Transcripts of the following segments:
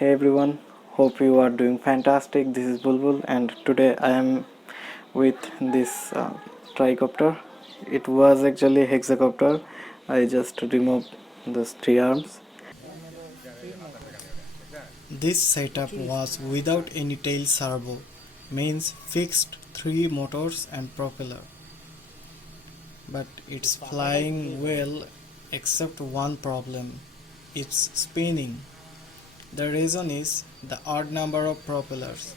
Hey everyone, hope you are doing fantastic. This is Bulbul, and today I am with this Tricopter. It was actually hexacopter. I just removed those three arms. This setup was without any tail servo, means fixed three motors and propeller. But it's flying well except one problem. It's spinning. The reason is the odd number of propellers.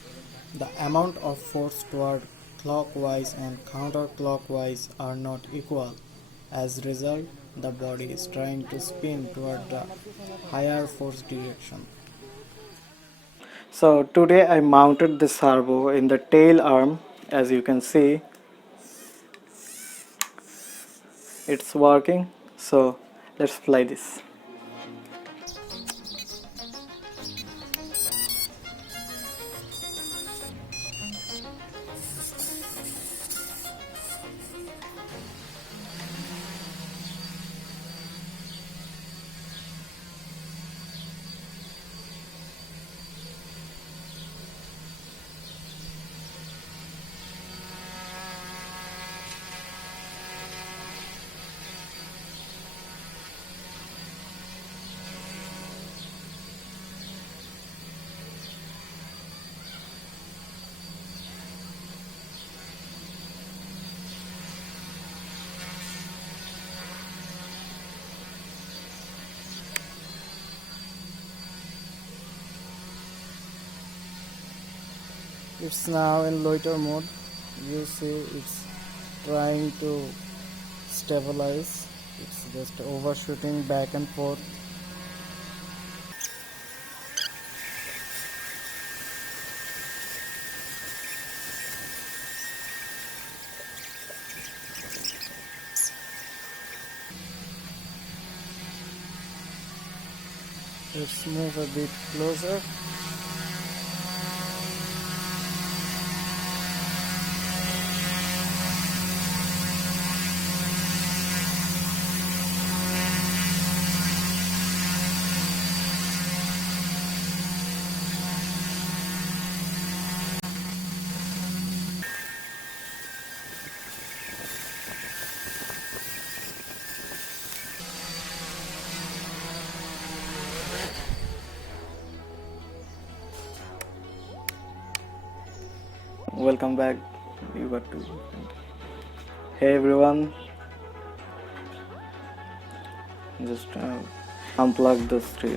The amount of force toward clockwise and counterclockwise are not equal. As a result, the body is trying to spin toward the higher force direction. So today I mounted the servo in the tail arm. As you can see, it's working. So let's fly this. It's now in loiter mode. You see it's trying to stabilize. It's just overshooting back and forth. Let's move a bit closer. Welcome back. You got to. Hey everyone, just unplug those three